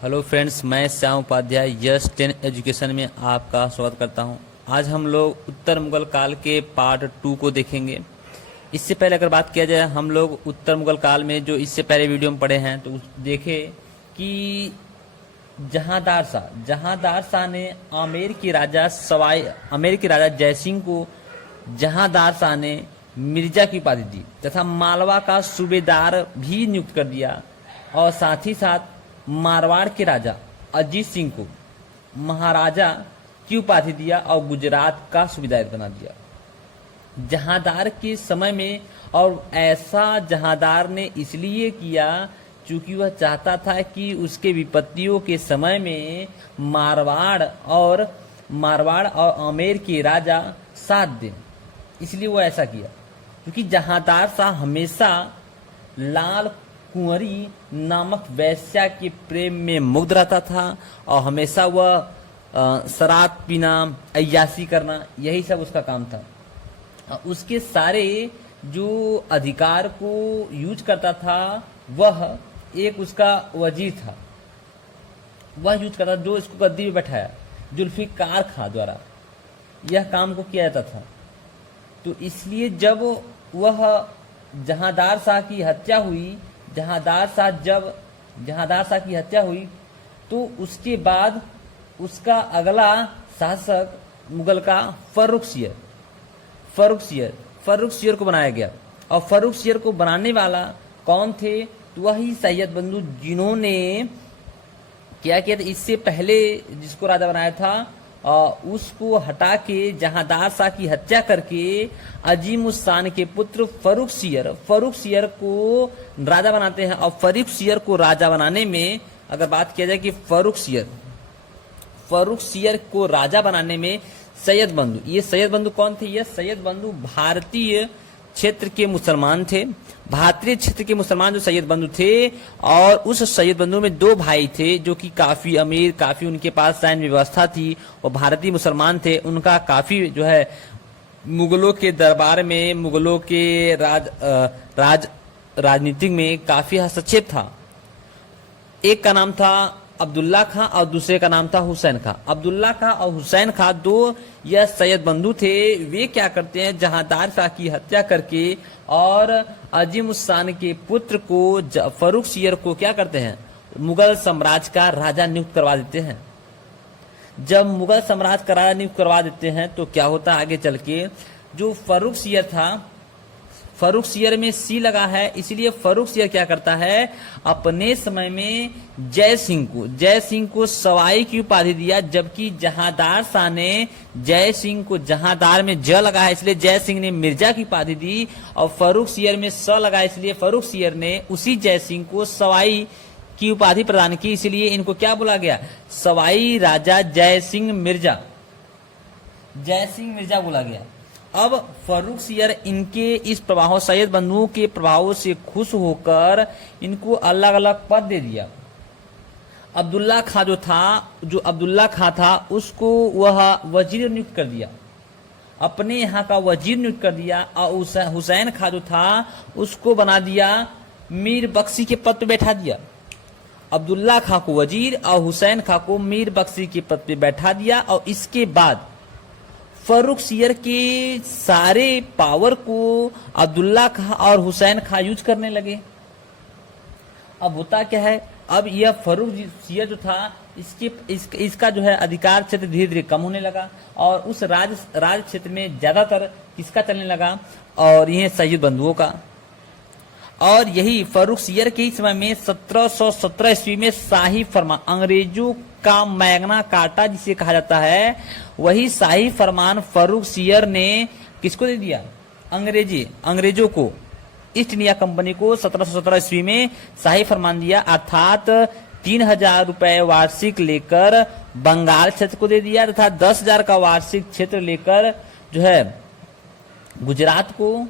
Hello friends, मैं Shyam Upadhyay yes 10 education में आपका स्वागत करता हूं। आज हम लोग उत्तर मुगल काल के पार्ट 2 को देखेंगे। इससे पहले अगर बात किया जाए, हम लोग उत्तर मुगल काल में जो इससे पहले वीडियो में पढ़े हैं तो देखे कि जहांदार शाह ने आमेर के राजा जयसिंह को जहांदार शाह ने मिर्जा की उपाधि दी तथा मालवा का सूबेदार भी नियुक्त कर दिया और साथ ही साथ मारवाड़ के राजा अजीत सिंह को महाराजा की उपाधि दिया और गुजरात का सूबेदार बना दिया जहांदार के समय में। और ऐसा जहांदार ने इसलिए किया क्योंकि वह चाहता था कि उसके विपत्तियों के समय में मारवाड़ और आमेर के राजा साथ दें, इसलिए वो ऐसा किया। क्योंकि जहांदार शाह हमेशा लाल कुंवरी नामक वेश्या के प्रेम में मुग्ध रहता था और हमेशा वह शराब पीना, अय्याशी करना, यही सब उसका काम था। उसके सारे जो अधिकार को यूज करता था वह एक उसका वजीर था, वह यूज करता जो इसको गद्दी में बैठाया, जुल्फिकार खां द्वारा यह काम को किया जाता था। तो इसलिए जब वह जहांदार शाह की हत्या हुई, जहांदार शाह की हत्या हुई तो उसके बाद उसका अगला शासक मुगल का फर्रुखसियर को बनाया गया। और फर्रुखसियर को बनाने वाला कौन थे? तो वही सैयद बंधु जिन्होंने क्या किया था, इससे पहले जिसको राजा बनाया था उसको हटा के जहांदार शाह की हत्या करके अजीम उस शान के पुत्र फर्रुखसियर को राजा बनाते हैं। और फर्रुखसियर को राजा बनाने में अगर बात किया जाए कि फर्रुखसियर को राजा बनाने में सैयद बंधु कौन थे? ये सैयद बंधु भारतीय क्षेत्र के मुसलमान थे, भारतीय क्षेत्र के मुसलमान जो सैयद बंधु थे। और उस सैयद बंधु में दो भाई थे जो कि काफी अमीर, काफी उनके पास सैन्य व्यवस्था थी और भारतीय मुसलमान थे। उनका काफी जो है मुगलों के दरबार में, मुगलों के राजनीतिक में काफी हस्तक्षेप था। एक का नाम था अब्दुल्ला खां और दूसरे का नाम था हुसैन खां। अब्दुल्ला खां और हुसैन खां दो यह सैयद बंधु थे। वे क्या करते हैं, जहांदार शाह की हत्या करके और अजीम उस शान के पुत्र को फर्रुखसियर को क्या करते हैं, मुगल साम्राज्य का राजा नियुक्त करवा देते हैं। जब मुगल साम्राज्य का राजा नियुक्त करवा देते हैं तो क्या होता है आगे चल के, जो फर्रुखसियर था, फर्रुखसियर में सी लगा है, इसलिए फर्रुखसियर क्या करता है, अपने समय में जय सिंह को सवाई की उपाधि दिया। जबकि जहांदार शाह ने जय सिंह को, जहांदार में ज लगा है इसलिए जय सिंह ने मिर्जा की उपाधि दी और फर्रुखसियर में स लगा है इसलिए फर्रुखसियर ने उसी जय सिंह को सवाई की उपाधि प्रदान की। इसलिए इनको क्या बोला गया, सवाई राजा जय सिंह मिर्जा बोला गया। अब फर्रुखसियर इनके इस प्रभाव, सैयद बंधुओं के प्रभाव से खुश होकर इनको अलग अलग पद दे दिया। अब्दुल्ला खां था उसको वह वजीर नियुक्त कर दिया, अपने यहाँ का वजीर नियुक्त कर दिया। और हुसैन खां जो था उसको बना दिया मीर बख्शी के पद पे बैठा दिया। अब्दुल्ला खां को वजीर और हुसैन खां को मीर बख्शी के पद पे बैठा दिया। और इसके बाद फर्रुखसियर के सारे पावर को अब्दुल्ला खां और हुसैन खां यूज करने लगे। अब होता क्या है, अब यह फर्रुखसियर जो था इसका जो है अधिकार क्षेत्र धीरे धीरे कम होने लगा और उस राज क्षेत्र में ज्यादातर किसका चलने लगा, और यह सैयद बंधुओं का। और यही फर्रुखसियर के ही समय में 1717 ईस्वी में शाही फरमान, अंग्रेजों का मैग्ना कार्टा जिसे कहा जाता है, वही शाही फरमान फर्रुखसियर ने किसको दे दिया, अंग्रेजों को, ईस्ट इंडिया कंपनी को 1717 ईस्वी में शाही फरमान दिया। अर्थात 3000 रुपए वार्षिक लेकर बंगाल क्षेत्र को दे दिया तथा 10,000 का वार्षिक क्षेत्र लेकर जो है गुजरात को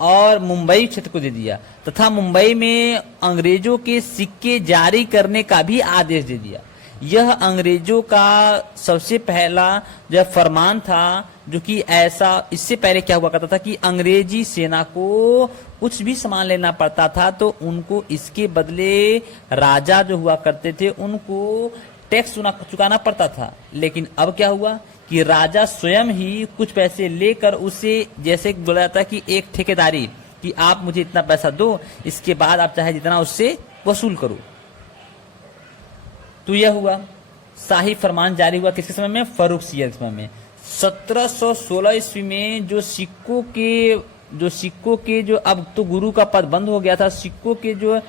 और मुंबई क्षेत्र को दे दिया तथा मुंबई में अंग्रेजों के सिक्के जारी करने का भी आदेश दे दिया। यह अंग्रेजों का सबसे पहला जो फरमान था, जो कि ऐसा, इससे पहले क्या हुआ करता था कि अंग्रेजी सेना को कुछ भी सामान लेना पड़ता था तो उनको इसके बदले राजा जो हुआ करते थे उनको टैक्स चुकाना पड़ता था। लेकिन अब क्या हुआ कि राजा स्वयं ही कुछ पैसे लेकर उसे, जैसे बोला जाता है कि एक ठेकेदारी, कि आप मुझे इतना पैसा दो, इसके बाद आप चाहे जितना उससे वसूल करो। तो यह हुआ, शाही फरमान जारी हुआ किसके समय में? फर्रुखसियर के समय में। 1716 ईस्वी में जो सिक्कों के जो अब तो गुरु का पद बंद हो गया था, सिक्कों के जो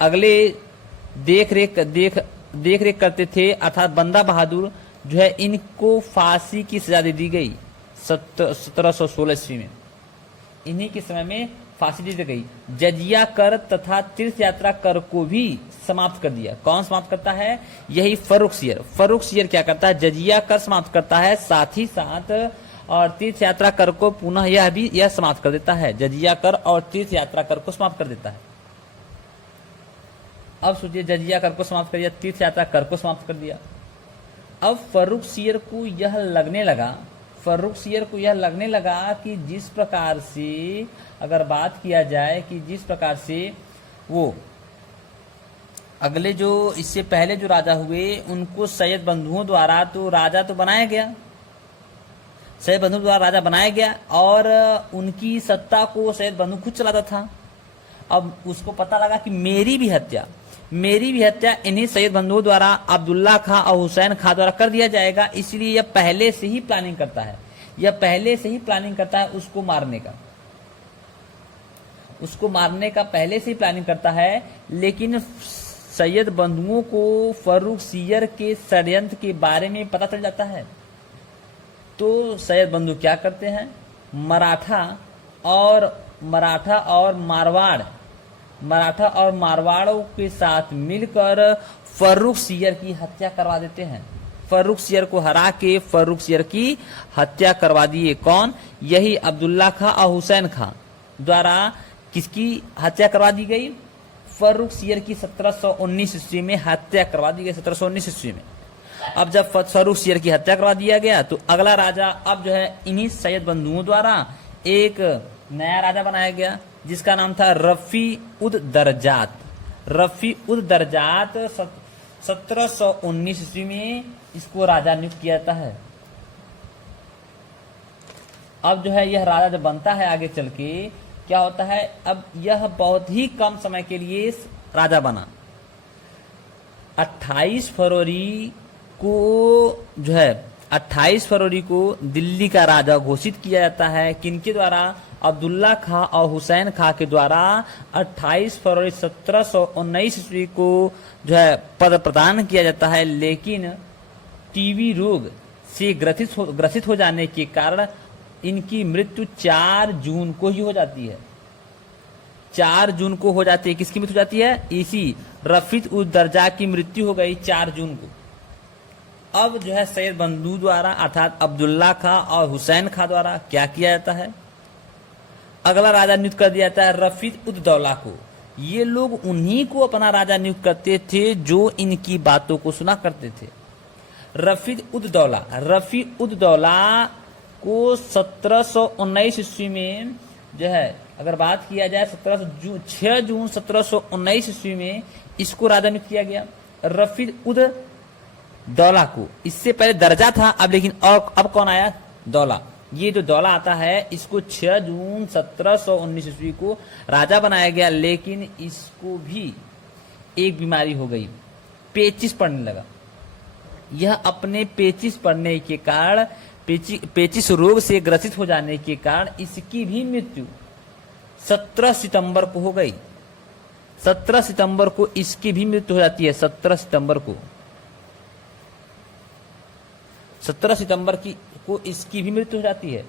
अगले देख रेख करते थे अर्थात बंदा बहादुर जो है, इनको फांसी की सजा दे दी गई 1716 ईस्वी में। इन्हीं के समय में फांसी दे दी गई। जजिया कर तथा तीर्थ यात्रा कर को भी समाप्त कर दिया। कौन समाप्त करता है? यही फर्रुखसियर। फर्रुखसियर क्या करता है? जजिया कर समाप्त करता है, साथ ही साथ और तीर्थ यात्रा कर को पुनः यह समाप्त कर देता है। जजिया कर और तीर्थ यात्रा कर को समाप्त कर देता है। अब सोचिए, जजिया कर को समाप्त कर दिया, तीर्थ यात्रा कर को समाप्त कर दिया। अब फर्रुखसियर को यह लगने लगा कि जिस प्रकार से अगर बात किया जाए कि जिस प्रकार से वो अगले जो इससे पहले जो राजा हुए उनको सैयद बंधुओं द्वारा तो राजा तो बनाया गया, सैयद बंधु द्वारा राजा बनाया गया और उनकी सत्ता को सैयद बंधु खुद चलाता था। अब उसको पता लगा कि मेरी भी हत्या इन्हीं सैयद बंधुओं द्वारा अब्दुल्ला खां और हुसैन खां द्वारा कर दिया जाएगा। इसलिए यह पहले से ही प्लानिंग करता है उसको मारने का पहले से ही प्लानिंग करता है। लेकिन सैयद बंधुओं को फर्रुखसियर के षड्यंत्र के बारे में पता चल जाता है। तो सैयद बंधु क्या करते हैं? मराठा और मारवाड़ों के साथ मिलकर फर्रुखसियर की हत्या करवा देते हैं। फर्रुखसियर को हरा के फर्रुखसियर की हत्या करवा दिए। कौन? यही अब्दुल्ला खां और हुसैन खां द्वारा किसकी हत्या करवा दी गई? फर्रुखसियर की 1719 ईस्वी में हत्या करवा दी गई। 1719 ईस्वी में अब जब फर्रुखसियर की हत्या करवा दिया गया तो अगला राजा अब जो है इन्हीं सैयद बंधुओं द्वारा एक नया राजा बनाया गया जिसका नाम था रफी उद दरजात। 1719 ईस्वी में इसको राजा नियुक्त किया जाता है। अब जो है यह राजा जब बनता है आगे चल के क्या होता है, अब यह बहुत ही कम समय के लिए राजा बना। 28 फरवरी को दिल्ली का राजा घोषित किया जाता है। किनके द्वारा? अब्दुल्ला खां और हुसैन खां के द्वारा 28 फरवरी 1719 ईस्वी को जो है पद प्रदान किया जाता है। लेकिन टीबी रोग से ग्रसित हो जाने के कारण इनकी मृत्यु 4 जून को ही हो जाती है। 4 जून को हो जाती है। किसकी मृत्यु हो जाती है? इसी रफीद उद दरजा की मृत्यु हो गई 4 जून को। अब जो है सैयद बंधु द्वारा अर्थात अब्दुल्ला खां और हुसैन खां द्वारा क्या किया जाता है? अगला राजा नियुक्त कर दिया जाता है रफीद उद दौला को। ये लोग उन्हीं को अपना राजा नियुक्त करते थे जो इनकी बातों को सुना करते थे। रफी उद दौला को 1719 ईस्वी में जो है अगर बात किया जाए 6 जून 1719 ईस्वी में इसको राजा नियुक्त किया गया रफी उद दौला को। इससे पहले दर्जा था लेकिन अब कौन आया? दौला। ये जो दौला आता है इसको 6 जून 1719 ईस्वी को राजा बनाया गया। लेकिन इसको भी एक बीमारी हो गई, पेचिश पड़ने लगा। यह अपने पेचिश पड़ने के कारण पेचिश रोग से ग्रसित हो जाने के कारण इसकी भी मृत्यु 17 सितंबर को हो गई। 17 सितंबर को इसकी भी मृत्यु हो जाती है। 17 सितंबर को इसकी भी मृत्यु हो जाती है।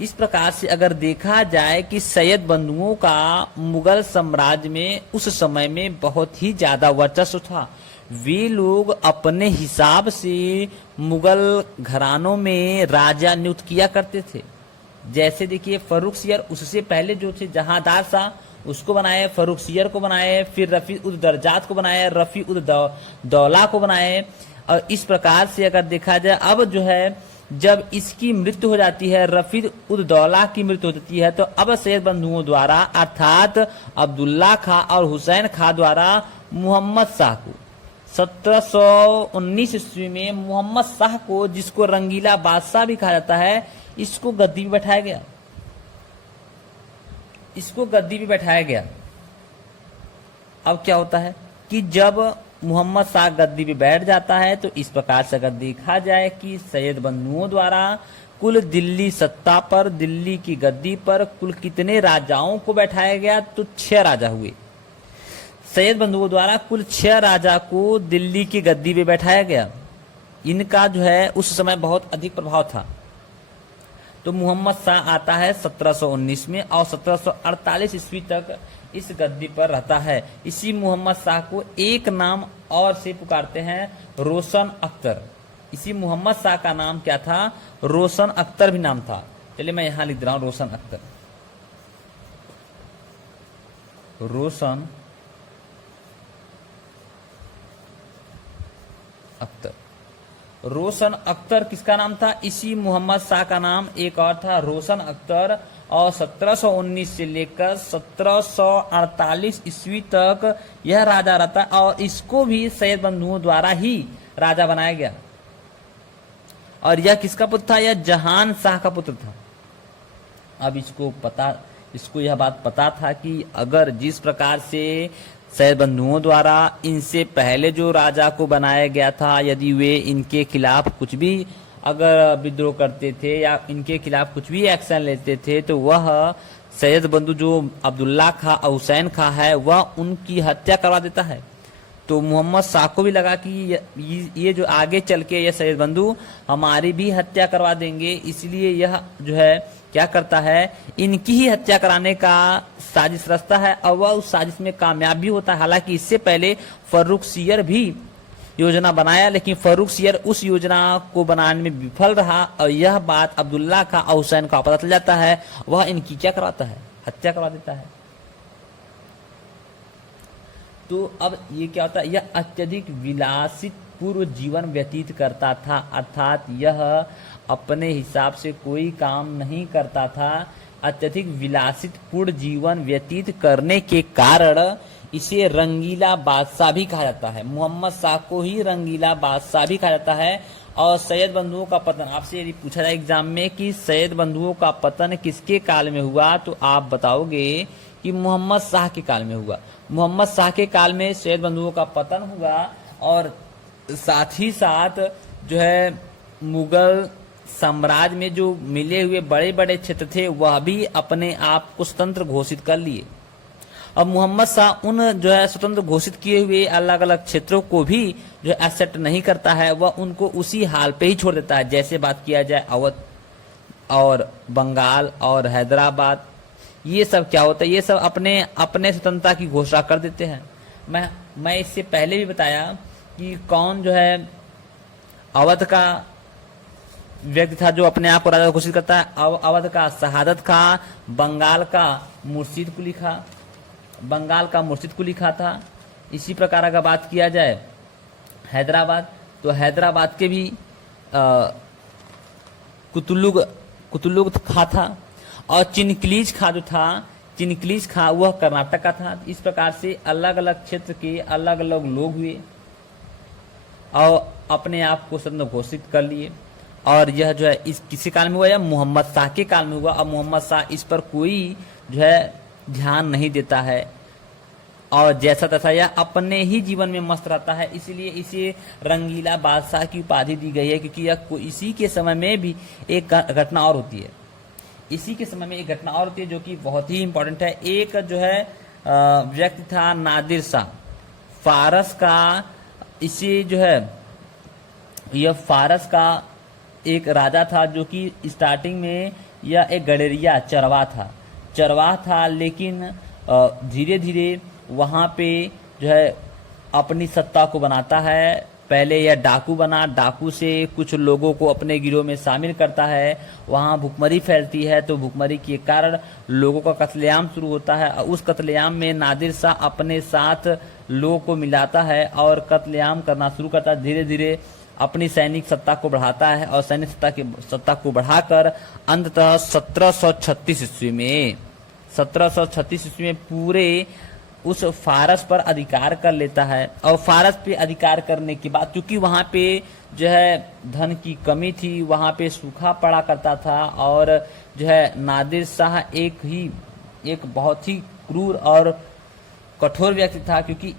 इस प्रकार से अगर देखा जाए कि सैयद बंधुओं का मुगल साम्राज्य में उस समय में बहुत ही ज्यादा वर्चस्व था। वे लोग अपने हिसाब से मुगल घरानों में राजा नियुक्त किया करते थे। जैसे देखिए फर्रुखसियर, उससे पहले जो थे जहांदार शाह उसको बनाए, फर्रुखसियर को बनाए, फिर रफी उद दरजात को बनाए, रफी उद दौला को बनाए। और इस प्रकार से अगर देखा जाए अब जो है जब इसकी मृत्यु हो जाती है, रफीद उद दौला की मृत्यु हो जाती है, तो अब सैयद बंधुओं द्वारा अर्थात अब्दुल्ला खां और हुसैन खां द्वारा मोहम्मद शाह को 1719 ईस्वी में मोहम्मद शाह को, जिसको रंगीला बादशाह भी कहा जाता है, इसको गद्दी पे बैठाया गया। इसको गद्दी पे बैठाया गया। अब क्या होता है कि जब मोहम्मद शाह गद्दी पे बैठ जाता है तो इस प्रकार से अगर देखा जाए कि सैयद बंधुओं द्वारा कुल दिल्ली सत्ता पर, दिल्ली की गद्दी पर कुल कितने राजाओं को बैठाया गया, तो 6 राजा हुए। सैयद बंधुओं द्वारा कुल 6 राजा को दिल्ली की गद्दी पे बैठाया गया। इनका जो है उस समय बहुत अधिक प्रभाव था। तो मोहम्मद शाह आता है 1719 में और 1748 ईस्वी तक इस गद्दी पर रहता है। इसी मोहम्मद शाह को एक नाम और से पुकारते हैं, रोशन अख्तर। इसी मोहम्मद शाह का नाम क्या था, रोशन अख्तर भी नाम था। चलिए मैं यहां लिख रहा हूं, रोशन अख्तर। रोशन अख्तर। रोशन अख्तर किसका नाम था, इसी मोहम्मद शाह का नाम एक और था, रोशन अख्तर। और 1719 से लेकर 1748 ईस्वी तक यह राजा रहता और इसको भी सैयद बंधुओं द्वारा ही राजा बनाया गया। और यह किसका पुत्र था, यह जहान शाह का पुत्र था। अब इसको यह बात पता था कि अगर जिस प्रकार से सैयद बंधुओं द्वारा इनसे पहले जो राजा को बनाया गया था, यदि वे इनके खिलाफ कुछ भी अगर विद्रोह करते थे या इनके खिलाफ कुछ भी एक्शन लेते थे, तो वह सैयद बंधु जो अब्दुल्ला खां और हुसैन खां है, वह उनकी हत्या करवा देता है। तो मोहम्मद शाह को भी लगा कि ये जो आगे चल के ये सैयद बंधु हमारी भी हत्या करवा देंगे, इसलिए यह जो है क्या करता है, इनकी ही हत्या कराने का साजिश रचता है और वह उस साजिश में कामयाब भी होता है। हालांकि इससे पहले फर्रुख सियर भी योजना बनाया, लेकिन फर्रुख सियर उस योजना को बनाने में विफल रहा और यह बात अब्दुल्ला खां और हुसैन का पता चल जाता है। वह इनकी क्या करवाता है, हत्या करवा देता है। तो अब ये क्या होता है, यह अत्यधिक विलासित पूर्व जीवन व्यतीत करता था, अर्थात यह अपने हिसाब से कोई काम नहीं करता था। अत्यधिक विलासित पूर्ण जीवन व्यतीत करने के कारण इसे रंगीला बादशाह भी कहा जाता है। मोहम्मद शाह को ही रंगीला बादशाह भी कहा जाता है। और सैयद बंधुओं का पतन, आपसे यदि पूछा जाए एग्जाम में कि सैयद बंधुओं का पतन किसके काल में हुआ, तो आप बताओगे कि मोहम्मद शाह के काल में हुआ। मोहम्मद शाह के काल में सैयद बंधुओं का पतन हुआ और साथ ही साथ जो है मुगल साम्राज्य में जो मिले हुए बड़े बड़े क्षेत्र थे वह भी अपने आप को स्वतंत्र घोषित कर लिए। अब मोहम्मद शाह उन जो है स्वतंत्र घोषित किए हुए अलग अलग क्षेत्रों को भी जो एक्सेप्ट नहीं करता है, वह उनको उसी हाल पे ही छोड़ देता है। जैसे बात किया जाए अवध और बंगाल और हैदराबाद, ये सब क्या होता है, ये सब अपने अपने स्वतंत्रता की घोषणा कर देते हैं। मैं इससे पहले भी बताया कि कौन जो है अवध का व्यक्ति था जो अपने आप को राजा घोषित करता है, अवध का शहादत खां, बंगाल का मुर्शिद कुली खां, बंगाल का मुर्शिद कुली खां था। इसी प्रकार अगर बात किया जाए हैदराबाद, तो हैदराबाद के भी कुतुलुग खां था। और चिनकिलीज खां जो था, चिनकिलीज खां वह कर्नाटक का था। इस प्रकार से अलग अलग क्षेत्र के अलग अलग लोग हुए और अपने आप को स्वतंत्र घोषित कर लिए। और यह जो है इस किसी काल में हुआ, या मोहम्मद शाह के काल में हुआ। और मोहम्मद शाह इस पर कोई जो है ध्यान नहीं देता है और जैसा तैसा यह अपने ही जीवन में मस्त रहता है, इसलिए इसे रंगीला बादशाह की उपाधि दी गई है। क्योंकि यह इसी के समय में भी एक घटना और होती है, इसी के समय में एक घटना और होती है जो कि बहुत ही इंपॉर्टेंट है। एक जो है व्यक्ति था नादिर शाह, फारस का, इसे जो है यह फारस का एक राजा था जो कि स्टार्टिंग में यह एक गडेरिया चरवाह था, लेकिन धीरे धीरे वहाँ पे जो है अपनी सत्ता को बनाता है। पहले यह डाकू बना, डाकू से कुछ लोगों को अपने गिरोह में शामिल करता है। वहाँ भुखमरी फैलती है, तो भुखमरी के कारण लोगों का कत्लेआम शुरू होता है। उस कत्लेआम में नादिर शाह अपने साथ लोगों को मिलाता है और कत्लेआम करना शुरू करता है। धीरे धीरे अपनी सैनिक सत्ता को बढ़ाता है और सैनिक सत्ता को बढ़ाकर अंततः 1736 ईस्वी में पूरे उस फारस पर अधिकार कर लेता है। और फारस पे अधिकार करने के बाद, क्योंकि वहां पे जो है धन की कमी थी, वहां पे सूखा पड़ा करता था, और जो है नादिर शाह एक बहुत ही क्रूर और कठोर व्यक्ति था, क्योंकि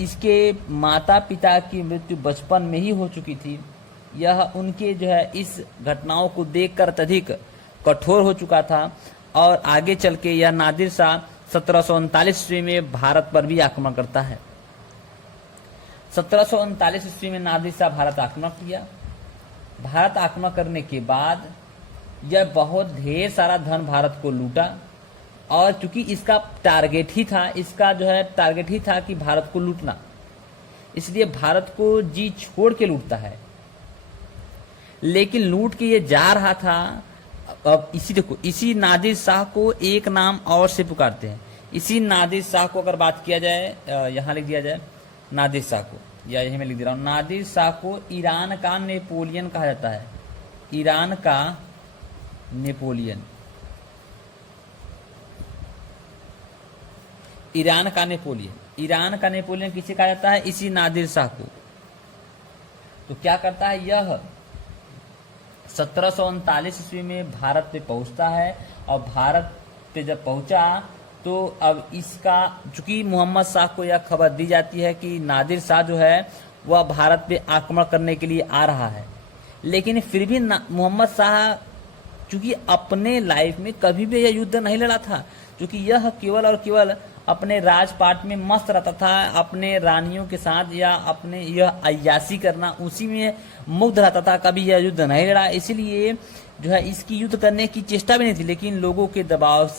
इसके माता पिता की मृत्यु बचपन में ही हो चुकी थी। यह उनके जो है इस घटनाओं को देखकर अत्यधिक कठोर हो चुका था, और आगे चल के यह नादिर शाह 1739 ईस्वी में भारत पर भी आक्रमण करता है। 1739 ईस्वी में नादिर शाह भारत आक्रमण किया। भारत आक्रमण करने के बाद यह बहुत ढेर सारा धन भारत को लूटा, और चूंकि इसका टारगेट ही था कि भारत को लूटना, इसलिए भारत को जी छोड़ के लूटता है। लेकिन लूट के ये जा रहा था। अब इसी नादिर शाह को एक नाम और से पुकारते हैं। इसी नादिर शाह को अगर बात किया जाए, यहाँ लिख दिया जाए नादिर शाह को, या यही मैं लिख दे रहा हूँ, नादिर शाह को ईरान का नेपोलियन कहा जाता है। ईरान का नेपोलियन, ईरान का नेपोलियन किसे कहा जाता है? इसी नादिर शाह को। तो क्या करता है यह? 1739 ईस्वी में भारत पे पहुंचता है, और भारत पे जब पहुंचा तो अब इसका, चूंकि मोहम्मद शाह को यह खबर दी जाती है कि नादिर शाह जो है वह भारत पे आक्रमण करने के लिए आ रहा है, लेकिन फिर भी मोहम्मद शाह चूंकि अपने लाइफ में कभी भी यह युद्ध नहीं लड़ा था, क्योंकि यह केवल और केवल अपने राजपाट में मस्त रहता था, अपने रानियों के साथ या अपने यह अय्याशी करना, उसी में मुग्ध रहता था, कभी यह युद्ध नहीं लड़ा। इसीलिए जो है इसकी युद्ध करने की चेष्टा भी नहीं थी, लेकिन लोगों के दबाव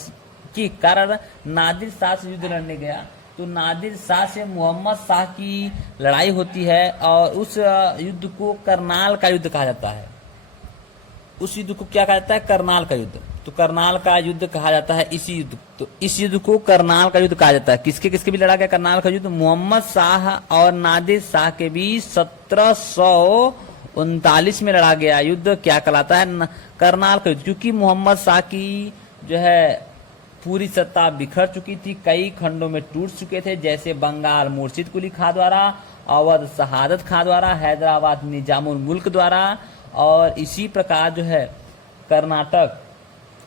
के कारण नादिर शाह से युद्ध लड़ने गया। तो नादिर शाह से मोहम्मद शाह की लड़ाई होती है, और उस युद्ध को करनाल का युद्ध कहा जाता है। उस युद्ध को क्या कहा जाता है? करनाल का युद्ध। तो करनाल का युद्ध कहा जाता है इसी युद्ध। तो इस युद्ध को करनाल का युद्ध कहा जाता है। किसके किसके भी लड़ा गया करनाल का युद्ध? मोहम्मद शाह और नादिर शाह के बीच 1739 में लड़ा गया युद्ध क्या कहलाता है? करनाल का युद्ध। क्योंकि मोहम्मद शाह की जो है पूरी सत्ता बिखर चुकी थी, कई खंडों में टूट चुके थे, जैसे बंगाल मुर्शिद कुली खां द्वारा, अवध शहादत खां द्वारा, हैदराबाद निजामुल मुल्क द्वारा, और इसी प्रकार जो है कर्नाटक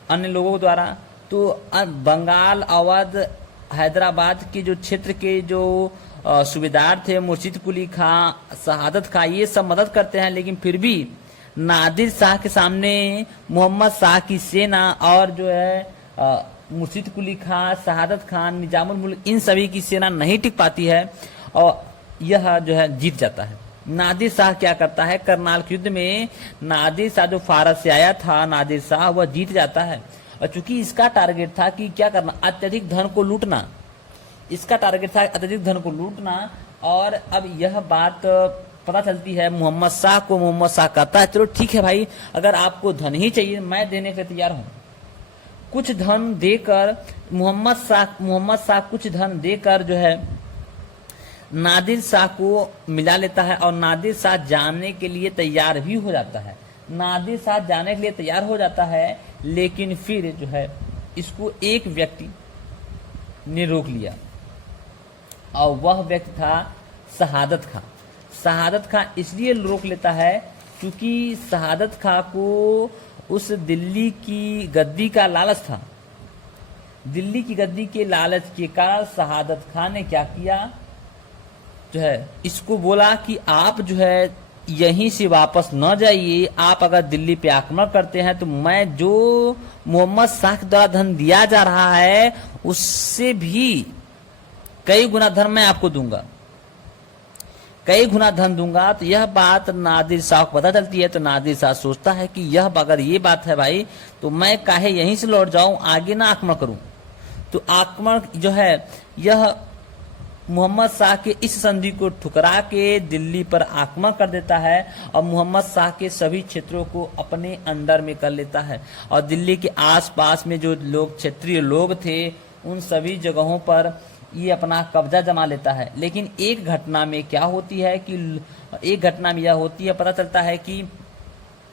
अन्य लोगों द्वारा। तो बंगाल, अवध, हैदराबाद के जो क्षेत्र के जो सूबेदार थे, मुर्शिद कुली खां, शहादत खां, ये सब मदद करते हैं, लेकिन फिर भी नादिर शाह के सामने मोहम्मद शाह की सेना और जो है मुर्शिद कुली खां, शहादत खान, निजामुल मुल्क, इन सभी की सेना नहीं टिक पाती है, और यह जो है जीत जाता है। नादिर शाह क्या करता है? करनाल के युद्ध में नादिर शाह जो फारस से आया था, नादिर शाह वह जीत जाता है। और चूंकि इसका टारगेट था कि क्या करना? अत्यधिक धन को लूटना। इसका टारगेट था अत्यधिक धन को लूटना। और अब यह बात पता चलती है मोहम्मद शाह को। मोहम्मद शाह कहता है चलो ठीक है भाई, अगर आपको धन ही चाहिए मैं देने के लिए तैयार हूं। कुछ धन देकर मोहम्मद शाह कुछ धन देकर जो है नादिर शाह को मिला लेता है, और नादिर शाह जाने के लिए तैयार भी हो जाता है। नादिर शाह जाने के लिए तैयार हो जाता है, लेकिन फिर जो है इसको एक व्यक्ति ने रोक लिया, और वह व्यक्ति था शहादत खां। शहादत खां इसलिए रोक लेता है क्योंकि शहादत खां को उस दिल्ली की गद्दी का लालच था। दिल्ली की गद्दी के लालच के कारण शहादत खां ने क्या किया, जो है इसको बोला कि आप जो है यहीं से वापस न जाइए, आप अगर दिल्ली पे आक्रमण करते हैं तो मैं जो मोहम्मद शाह के द्वारा धन दिया जा रहा है उससे भी कई गुना धन मैं आपको दूंगा, कई गुना धन दूंगा। तो यह बात नादिर शाह को पता चलती है। तो नादिर शाह सोचता है कि यह अगर ये बात है भाई, तो मैं काहे यहीं से लौट जाऊं, आगे ना आक्रमण करूं। तो आक्रमण जो है यह मोहम्मद शाह के इस संधि को ठुकरा के दिल्ली पर आक्रमण कर देता है, और मोहम्मद शाह के सभी क्षेत्रों को अपने अंडर में कर लेता है, और दिल्ली के आसपास में जो लोग क्षेत्रीय लोग थे उन सभी जगहों पर ये अपना कब्जा जमा लेता है। लेकिन एक घटना में क्या होती है कि एक घटना में यह होती है, पता चलता है कि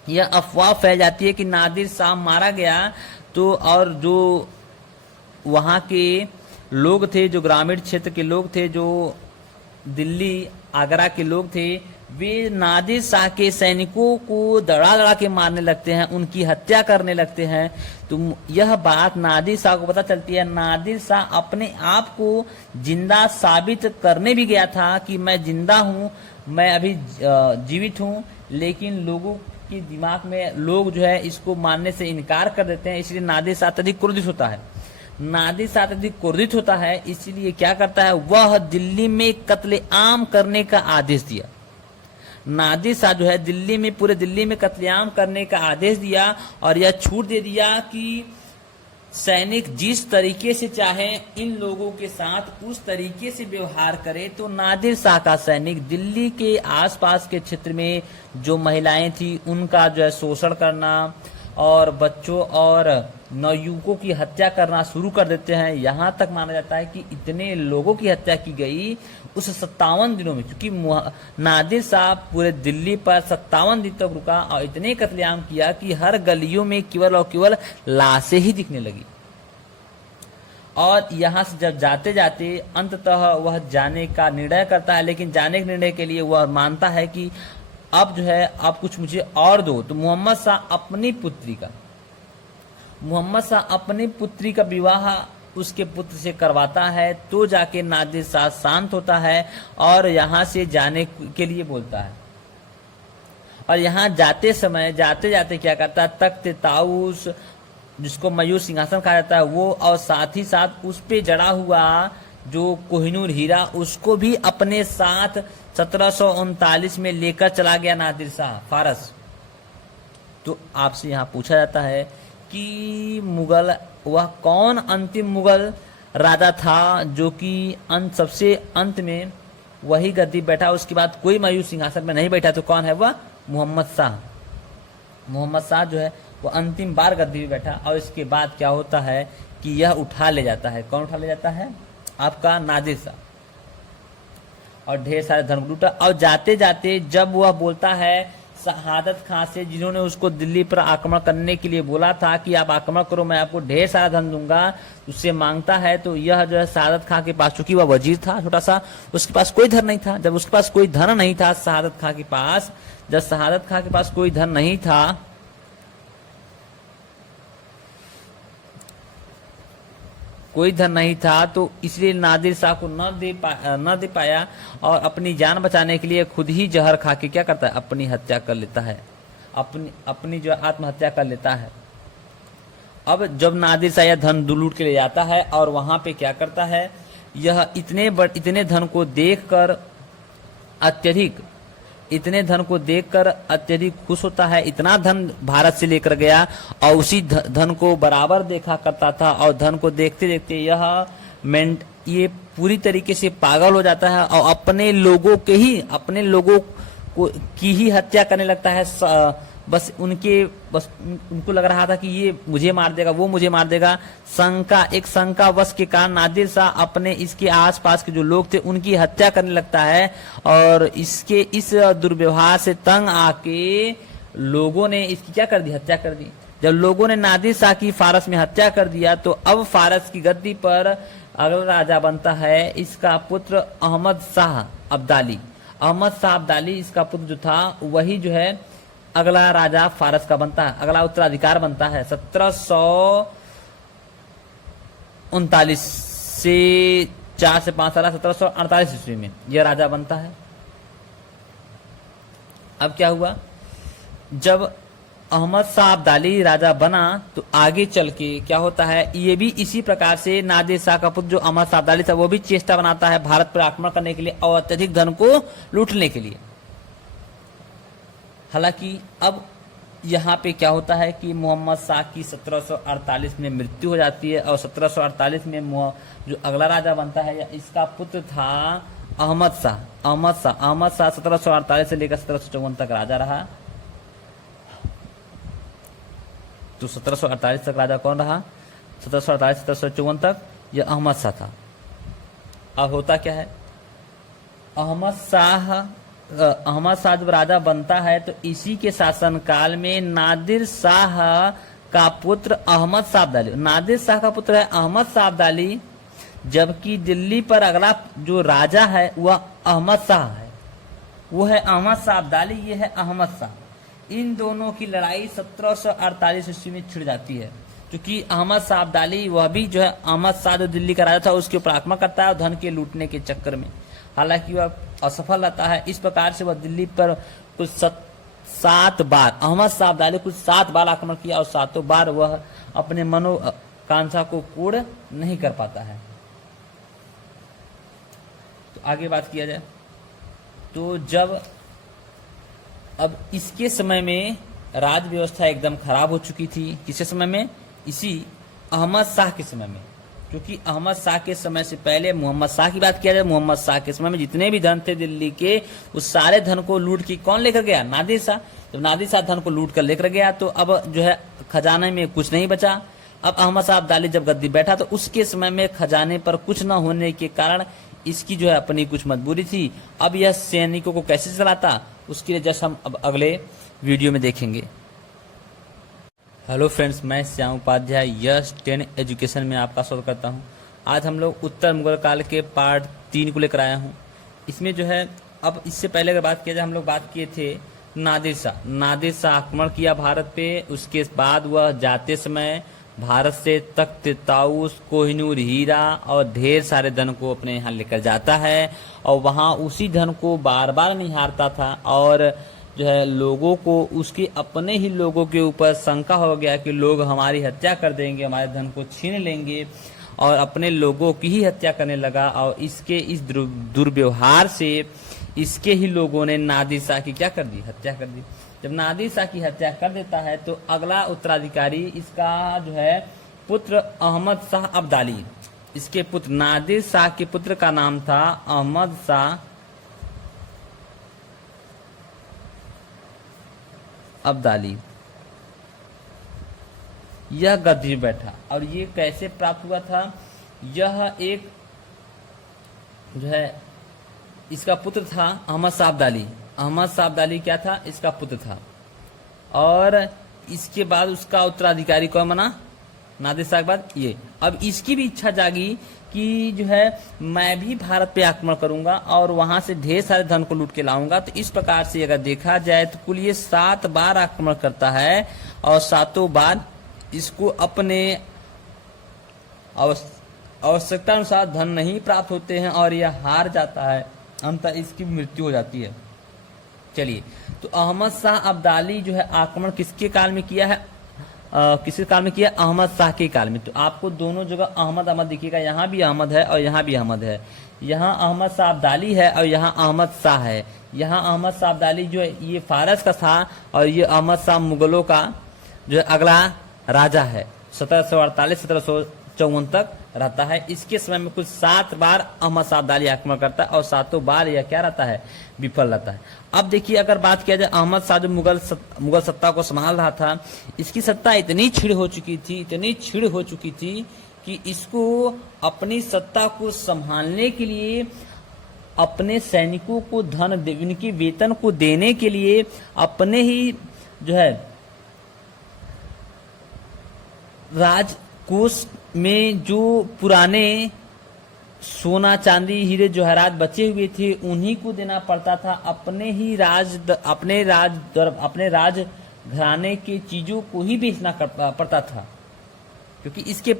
यह अफवाह फैल जाती है कि नादिर शाह मारा गया। तो और जो वहाँ के लोग थे, जो ग्रामीण क्षेत्र के लोग थे, जो दिल्ली आगरा के लोग थे, वे नादिर शाह के सैनिकों को दड़ा दड़ा के मारने लगते हैं, उनकी हत्या करने लगते हैं। तो यह बात नादिर शाह को पता चलती है। नादिर शाह अपने आप को जिंदा साबित करने भी गया था कि मैं जिंदा हूँ, मैं अभी जीवित हूँ, लेकिन लोगों के दिमाग में लोग जो है इसको मानने से इनकार कर देते हैं। इसलिए नादिर शाह अत्यधिक क्रोधित होता है। नादिर शाह अत्यधिक क्रोधित होता है, इसलिए क्या करता है, वह दिल्ली में कत्लेआम करने का आदेश दिया। नादिर शाह जो है दिल्ली में, पूरे दिल्ली में कत्लेआम करने का आदेश दिया और यह छूट दे दिया कि सैनिक जिस तरीके से चाहे इन लोगों के साथ उस तरीके से व्यवहार करे। तो नादिर शाह का सैनिक दिल्ली के आसपास के क्षेत्र में जो महिलाएं थी उनका जो है शोषण करना और बच्चों और नवयुवकों की हत्या करना शुरू कर देते हैं। यहाँ तक माना जाता है कि इतने लोगों की हत्या की गई उस 57 दिनों में, क्योंकि नादिर शाह पूरे दिल्ली पर 57 दिन तक रुका और इतने कत्लेआम किया कि हर गलियों में केवल और केवल लाशें ही दिखने लगी। और यहाँ से जब जाते जाते अंततः वह जाने का निर्णय करता है, लेकिन जाने के निर्णय के लिए वह मानता है कि अब जो है आप कुछ मुझे और दो। तो मोहम्मद शाह अपनी पुत्री का विवाह उसके पुत्र से करवाता है। तो जाके नादिर शाह शांत होता है और यहाँ से जाने के लिए बोलता है। और यहाँ जाते जाते क्या करता है, तख्त ताऊस जिसको मयूर सिंहासन कहा जाता है वो, और साथ ही साथ उस पे जड़ा हुआ जो कोहिनूर हीरा, उसको भी अपने साथ 1739 में लेकर चला गया नादिर शाह फारस। तो आपसे यहाँ पूछा जाता है कि मुगल, वह कौन अंतिम मुगल राजा था जो कि सबसे अंत में वही गद्दी बैठा, उसके बाद कोई मयूर सिंहासन में नहीं बैठा। तो कौन है वह? मोहम्मद शाह। मोहम्मद शाह जो है वो अंतिम बार गद्दी पे बैठा और इसके बाद क्या होता है कि यह उठा ले जाता है। कौन उठा ले जाता है? आपका नादिर शाह, और ढेर सारे धन लूटा। और जाते जाते जब वह बोलता है शहादत खां से, जिन्होंने उसको दिल्ली पर आक्रमण करने के लिए बोला था कि आप आक्रमण करो, मैं आपको ढेर सारा धन दूंगा, उससे मांगता है। तो यह जो है शहादत खां के पास, चूंकि वह वजीर था छोटा सा, उसके पास कोई धन नहीं था। जब उसके पास कोई धन नहीं था शहादत खां के पास, जब शहादत खां के पास कोई धन नहीं था, तो इसलिए नादिर शाह को न दे पाया और अपनी जान बचाने के लिए खुद ही जहर खा के क्या करता है, अपनी हत्या कर लेता है, अपनी जो आत्महत्या कर लेता है। अब जब नादिर शाह यह धन लूट के ले जाता है और वहां पे क्या करता है, यह इतने धन को देखकर अत्यधिक खुश होता है। इतना धन भारत से लेकर गया और उसी धन को बराबर देखा करता था, और धन को देखते देखते ये पूरी तरीके से पागल हो जाता है और अपने लोगों की ही हत्या करने लगता है। बस उनको लग रहा था कि ये मुझे मार देगा, वो मुझे मार देगा। शंका वश के कारण नादिर शाह अपने इसके आसपास के जो लोग थे उनकी हत्या करने लगता है। और इस दुर्व्यवहार से तंग आके लोगों ने इसकी क्या कर दी, हत्या कर दी। जब लोगों ने नादिर शाह की फारस में हत्या कर दिया तो अब फारस की गद्दी पर अगला राजा बनता है इसका पुत्र अहमद शाह अब्दाली। इसका पुत्र जो था वही जो है अगला राजा फारस का बनता है, अगला उत्तराधिकार बनता है। 1739 से 4 से 5 साल 1748 ईस्वी में यह राजा बनता है। अब क्या हुआ, जब अहमद शाह अब्दाली राजा बना तो आगे चल के क्या होता है, ये भी इसी प्रकार से नादिर शाह का पुत्र जो अहमद शाह अब्दाली था वो भी चेष्टा बनाता है भारत पर आक्रमण करने के लिए और अत्यधिक धन को लूटने के लिए। हालांकि अब यहाँ पे क्या होता है कि मोहम्मद शाह की 1748 में मृत्यु हो जाती है और 1748 में जो अगला राजा बनता है इसका पुत्र था अहमद शाह 1748 से लेकर 1754 तक राजा रहा। तो 1748 तक राजा कौन रहा, 1748 से 1754 तक यह अहमद शाह था। अब होता क्या है, अहमद शाह जब राजा बनता है तो इसी के शासनकाल में नादिर शाह का पुत्र अहमद शाह अब्दाली, नादिर शाह का पुत्र है अहमद शाह अब्दाली, जबकि दिल्ली पर अगला जो राजा है वह अहमद शाह है, वो है अहमद शाह अब्दाली, ये है अहमद शाह। इन दोनों की लड़ाई 1748 ईस्वी में छिड़ जाती है, क्योंकि अहमद शाह अब्दाली वह भी जो है अहमद शाह जो दिल्ली का राजा था उसके ऊपर आक्रमण करता है और धन के लूटने के चक्कर में, हालांकि वह असफल रहता है। इस प्रकार से वह दिल्ली पर कुछ 7 बार, अहमद शाह अब्दाली कुछ 7 बार आक्रमण किया और 7 बार वह अपने मनोकांक्षा को पूर्ण नहीं कर पाता है। तो आगे बात किया जाए तो जब अब इसके समय में राज व्यवस्था एकदम खराब हो चुकी थी, किसके समय में, इसी अहमद शाह के समय में, क्योंकि अहमद शाह के समय से पहले मोहम्मद शाह की बात किया जाए, मोहम्मद शाह के समय में जितने भी धन थे दिल्ली के उस सारे धन को लूट के कौन लेकर गया, नादिर शाह। जब नादिर शाह धन को लूट कर लेकर गया तो अब जो है खजाने में कुछ नहीं बचा। अब अहमद शाह अब्दाली जब गद्दी बैठा तो उसके समय में खजाने पर कुछ न होने के कारण इसकी जो है अपनी कुछ मजबूरी थी। अब यह सैनिकों को कैसे चलाता उसके लिए जस्ट हम अब अगले वीडियो में देखेंगे। हेलो फ्रेंड्स, मैं श्याम उपाध्याय यस 10 एजुकेशन में आपका स्वागत करता हूं। आज हम लोग उत्तर मुगल काल के पार्ट 3 को लेकर आया हूं। इसमें जो है अब इससे पहले अगर बात किया जाए, हम लोग बात किए थे नादिर शाह आक्रमण किया भारत पे। उसके बाद वह जाते समय भारत से तख्त ताउस, कोहिनूर हीरा और ढेर सारे धन को अपने यहाँ लेकर जाता है और वहाँ उसी धन को बार बार निहारता था और जो है लोगों को, उसके अपने ही लोगों के ऊपर शंका हो गया कि लोग हमारी हत्या कर देंगे, हमारे धन को छीन लेंगे और अपने लोगों की ही हत्या करने लगा। और इसके इस दुर्व्यवहार से इसके ही लोगों ने नादिर शाह की क्या कर दी, हत्या कर दी। जब नादिर शाह की हत्या कर देता है तो अगला उत्तराधिकारी इसका जो है पुत्र अहमद शाह अब्दाली, इसके पुत्र नादिर शाह के पुत्र का नाम था अहमद शाह अब्दाली। यह गद्दी बैठा और ये कैसे प्राप्त हुआ था, यह एक जो है इसका पुत्र था अहमद शाह अब्दाली। अहमद शाह अब्दाली क्या था, इसका पुत्र था और इसके बाद उसका उत्तराधिकारी कौन बना, नादिर शाह के बाद ये। अब इसकी भी इच्छा जागी कि जो है मैं भी भारत पे आक्रमण करूंगा और वहां से ढेर सारे धन को लूट के लाऊंगा। तो इस प्रकार से अगर देखा जाए तो कुल ये 7 बार आक्रमण करता है और 7 बार इसको अपने आवश्यकता अनुसार धन नहीं प्राप्त होते हैं और यह हार जाता है, अंततः इसकी मृत्यु हो जाती है। चलिए, तो अहमद शाह अब्दाली जो है आक्रमण किसके काल में किया है, किसके काल में किया, अहमद शाह के काल में। तो आपको दोनों जगह अहमद दिखेगा, यहाँ भी अहमद है और यहाँ भी अहमद है। यहाँ अहमद शाह अब्दाली है और यहाँ अहमद शाह है। यहाँ अहमद शाह अब्दाली जो है ये फारस का था और ये अहमद शाह मुगलों का जो है अगला राजा है। 1748-1754 तक रहता है। इसके समय में कुछ 7 बार अहमद शाह अब्दाली आक्रमण करता है और 7 बार यह क्या रहता है, विफल रहता है। अब देखिए, अगर बात किया जाए अहमद शाह जो मुगल सत्ता को संभाल रहा था, इसकी सत्ता इतनी छिड़ हो चुकी थी कि इसको अपनी सत्ता को संभालने के लिए, अपने सैनिकों को धन, उनके वेतन को देने के लिए अपने ही जो है राजकोष में जो पुराने सोना चांदी हीरे जवाहरात बचे हुए थे उन्हीं को देना पड़ता था। अपने राज घराने के चीजों को ही बेचना पड़ता था, क्योंकि इसके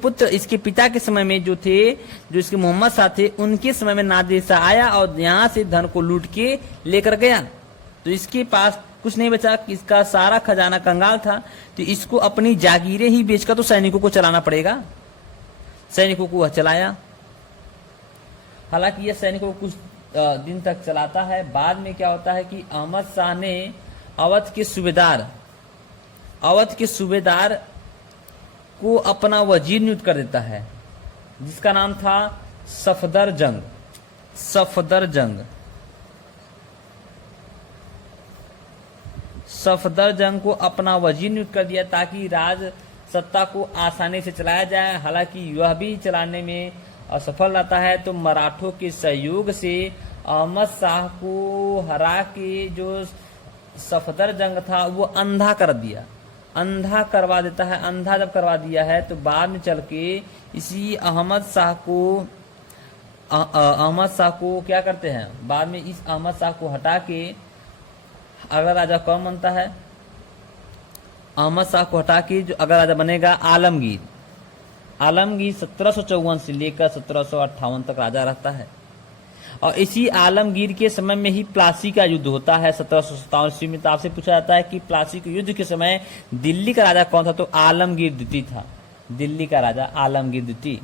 पिता के समय में जो थे, जो इसके मोहम्मद शाह थे, उनके समय में नादिर शाह आया और यहाँ से धन को लूट के लेकर गया। तो इसके पास कुछ नहीं बचा, इसका सारा खजाना कंगाल था। तो इसको अपनी जागीरें ही बेचकर तो सैनिकों को चलाना पड़ेगा। सैनिकों को वह चलाया, हालांकि यह सैनिकों को कुछ दिन तक चलाता है। बाद में क्या होता है कि अहमद शाह ने अवध के सूबेदार को अपना वजीर नियुक्त कर देता है, जिसका नाम था सफदरजंग। सफदरजंग को अपना वजीर नियुक्त कर दिया ताकि राज सत्ता को आसानी से चलाया जाए। हालांकि यह भी चलाने में असफल रहता है तो मराठों के सहयोग से अहमद शाह को हरा के जो सफदर जंग था वो अंधा कर दिया, अंधा करवा देता है। अंधा जब करवा दिया है तो बाद में चल के इसी अहमद शाह को क्या करते हैं, बाद में इस अहमद शाह को हटा के अगला राजा कौन बनता है, अहमद शाह को हटा के जो अगला राजा बनेगा आलमगीर। आलमगीर 1754 से लेकर 1758 तक राजा रहता है। और इसी आलमगीर के समय में ही प्लासी का युद्ध होता है 1757 ईस्वी में। तो आपसे पूछा जाता है कि प्लासी के युद्ध के समय दिल्ली का राजा कौन था, तो आलमगीर द्वितीय था, दिल्ली का राजा आलमगीर द्वितीय।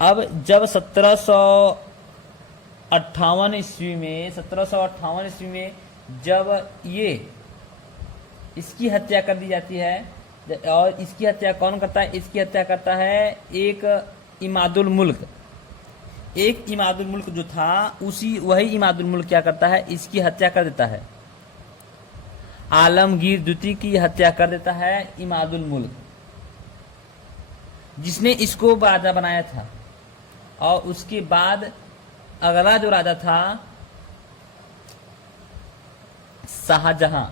अब जब 1758 ईस्वी में जब ये इसकी हत्या कर दी जाती है, और इसकी हत्या कौन करता है, इसकी हत्या करता है एक इमादुल मुल्क जो था, वही इमादुल मुल्क क्या करता है, इसकी हत्या कर देता है। आलमगीर द्वितीय की हत्या कर देता है इमादुल मुल्क, जिसने इसको राजा बनाया था। और उसके बाद अगला जो राजा था शाहजहां।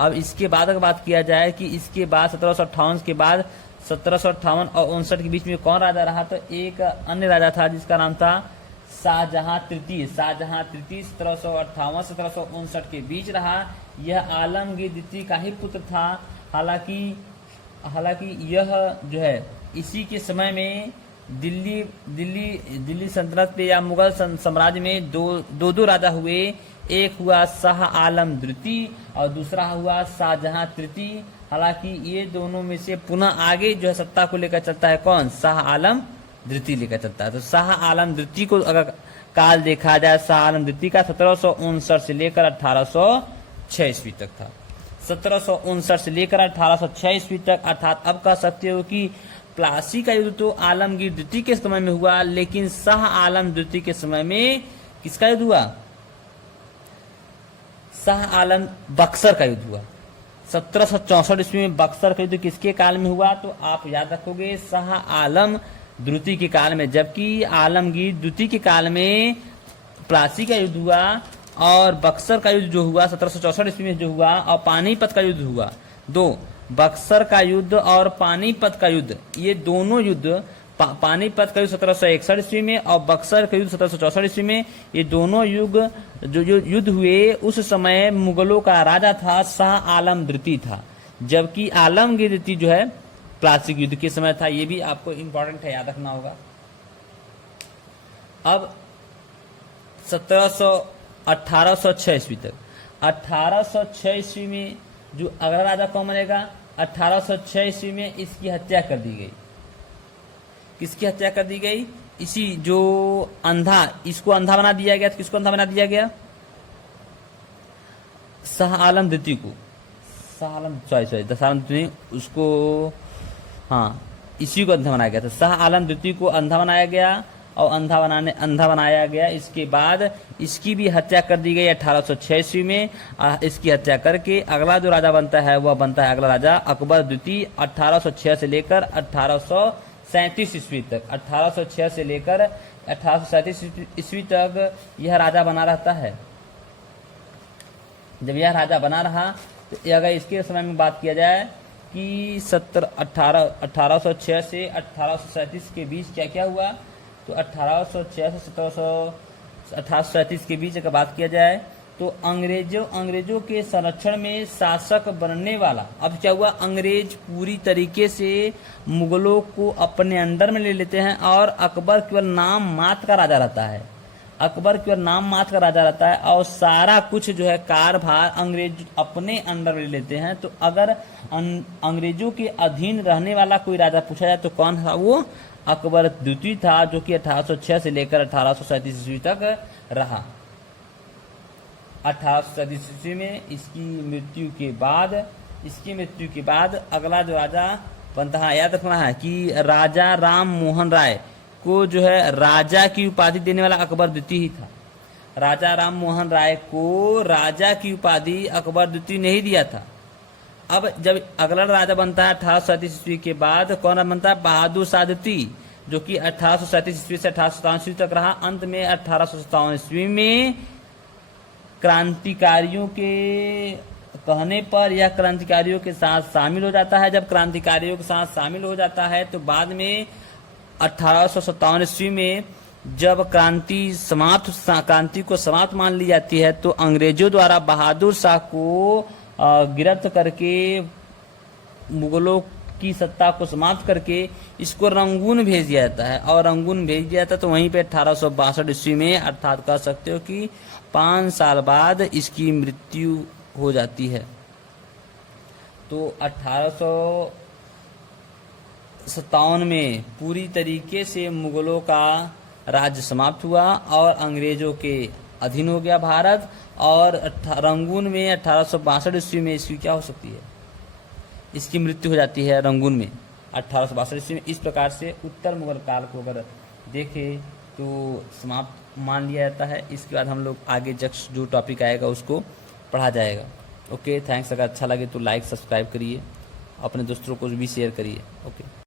अब इसके बाद अगर बात किया जाए कि इसके बाद 1758 के बाद 1758 और 59 के बीच में कौन राजा रहा, तो एक अन्य राजा था जिसका नाम था शाहजहां तृतीय। 1758 से 1759 के बीच रहा। यह आलमगीर द्वितीय का ही पुत्र था। हालांकि यह जो है इसी के समय में दिल्ली सल्तनत पे या मुगल साम्राज्य में दो राजा हुए। एक हुआ शाह आलम द्वितीय और दूसरा हुआ शाहजहां तृतीय। हालांकि ये दोनों में से पुनः आगे जो है सत्ता को लेकर चलता है कौन, शाह आलम द्वितीय लेकर चलता है। तो शाह आलम द्वितीय को अगर काल देखा जाए, शाह आलम द्वितीय का 1759 से लेकर 1806 ईस्वी तक था। 1759 से लेकर 1806 ईस्वी तक, अर्थात अब कह सकते हो कि प्लासी का युद्ध तो आलमगीर द्वितीय के समय में हुआ, लेकिन शाह आलम द्वितीय के समय में किसका युद्ध हुआ, शाह आलम बक्सर का युद्ध हुआ। 1764 ईस्वी में बक्सर का युद्ध किसके काल में हुआ, तो आप याद रखोगे शाह आलम द्वितीय के काल में, जबकि आलमगीर द्वितीय के काल में प्लासी का युद्ध हुआ और बक्सर का युद्ध जो हुआ 1764 ईस्वी में जो हुआ, और पानीपत का युद्ध हुआ। दो, बक्सर का युद्ध और पानीपत का युद्ध, ये दोनों युद्ध, पानीपत का युद्ध 1761 ईस्वी में और बक्सर का युद्ध 1764 ईस्वी में, ये दोनों युद्ध जो युद्ध हुए उस समय मुगलों का राजा था शाह आलम द्वितीय था, जबकि आलमगीर द्वितीय जो है प्लासी युद्ध के समय था। ये भी आपको इंपॉर्टेंट है, याद रखना होगा। अब 1806 ईस्वी तक, 1806 ईस्वी में जो अगला राजा कौन बनेगा, 1806 ईस्वी में इसकी हत्या कर दी गई। किसकी हत्या कर दी गई, इसी जो अंधा, इसको अंधा बना दिया गया। तो किसको अंधा बना दिया गया, शाह आलम द्वितीय को, शाह आलम द्वितीय उसको, हाँ, इसी को अंधा बनाया गया था। शाह आलम द्वितीय को अंधा बनाया गया और अंधा बनाया गया। इसके बाद इसकी भी हत्या कर दी गई 1806 ईस्वी में। इसकी हत्या करके अगला जो राजा बनता है वह बनता है अगला राजा अकबर द्वितीय। 1806 से लेकर 1837 ईस्वी तक, 1806 से लेकर 1837 ईस्वी तक यह राजा बना रहता है। जब यह राजा बना रहा तो अगर इसके समय में बात किया जाए कि 1806 से 1837 के बीच क्या क्या हुआ, तो 1806 से 1837 के बीच अगर बात किया जाए तो अंग्रेजों के संरक्षण में शासक बनने वाला, अब क्या हुआ, अंग्रेज पूरी तरीके से मुगलों को अपने अंडर में ले लेते हैं और अकबर केवल नाम मात्र का राजा रहता है। अकबर केवल नाम मात्र का राजा रहता है और सारा कुछ जो है कारभार अंग्रेज अपने अंडर में ले लेते हैं। तो अगर अंग्रेजों के अधीन रहने वाला कोई राजा पूछा जाए तो कौन था, वो अकबर द्वितीय था, जो कि 1806 से लेकर 1837 ईस्वी तक रहा। 1837 ईस्वी में इसकी मृत्यु के बाद अगला जो राजा बनता है, याद रखना है कि राजा राम मोहन राय को जो है राजा की उपाधि देने वाला अकबर द्वितीय ही था। राजा राम मोहन राय को राजा की उपाधि अकबर द्वितीय ने ही दिया था। अब जब अगला राजा बनता है 1837 ईस्वी के बाद, कौन बनता है, बहादुर शाह द्वितीय। जो कि 1837 ईस्वी से 1857 ईस्वी तक रहा। अंत में 1857 ईस्वी में क्रांतिकारियों के कहने पर यह क्रांतिकारियों के साथ शामिल हो जाता है। जब क्रांतिकारियों के साथ शामिल हो जाता है तो बाद में 1857 ईस्वी में जब क्रांति को समाप्त मान ली जाती है तो अंग्रेजों द्वारा बहादुर शाह को गिरफ्त करके मुगलों की सत्ता को समाप्त करके इसको रंगून भेज दिया जाता है। और रंगून भेज दिया जाता है तो वहीं पे 1862 ईस्वी में, अर्थात कह सकते हो कि 5 साल बाद इसकी मृत्यु हो जाती है। तो 1857 में पूरी तरीके से मुगलों का राज्य समाप्त हुआ और अंग्रेजों के अधीन हो गया भारत। और रंगून में 1862 ईस्वी में इसकी क्या हो सकती है, इसकी मृत्यु हो जाती है रंगून में 1862 ईस्वी में। इस प्रकार से उत्तर मुगल काल को अगर देखें तो समाप्त मान लिया जाता है। इसके बाद हम लोग आगे जो टॉपिक आएगा उसको पढ़ा जाएगा। Okay, thanks. अगर अच्छा लगे तो लाइक सब्सक्राइब करिए, अपने दोस्तों को भी शेयर करिए। ओके।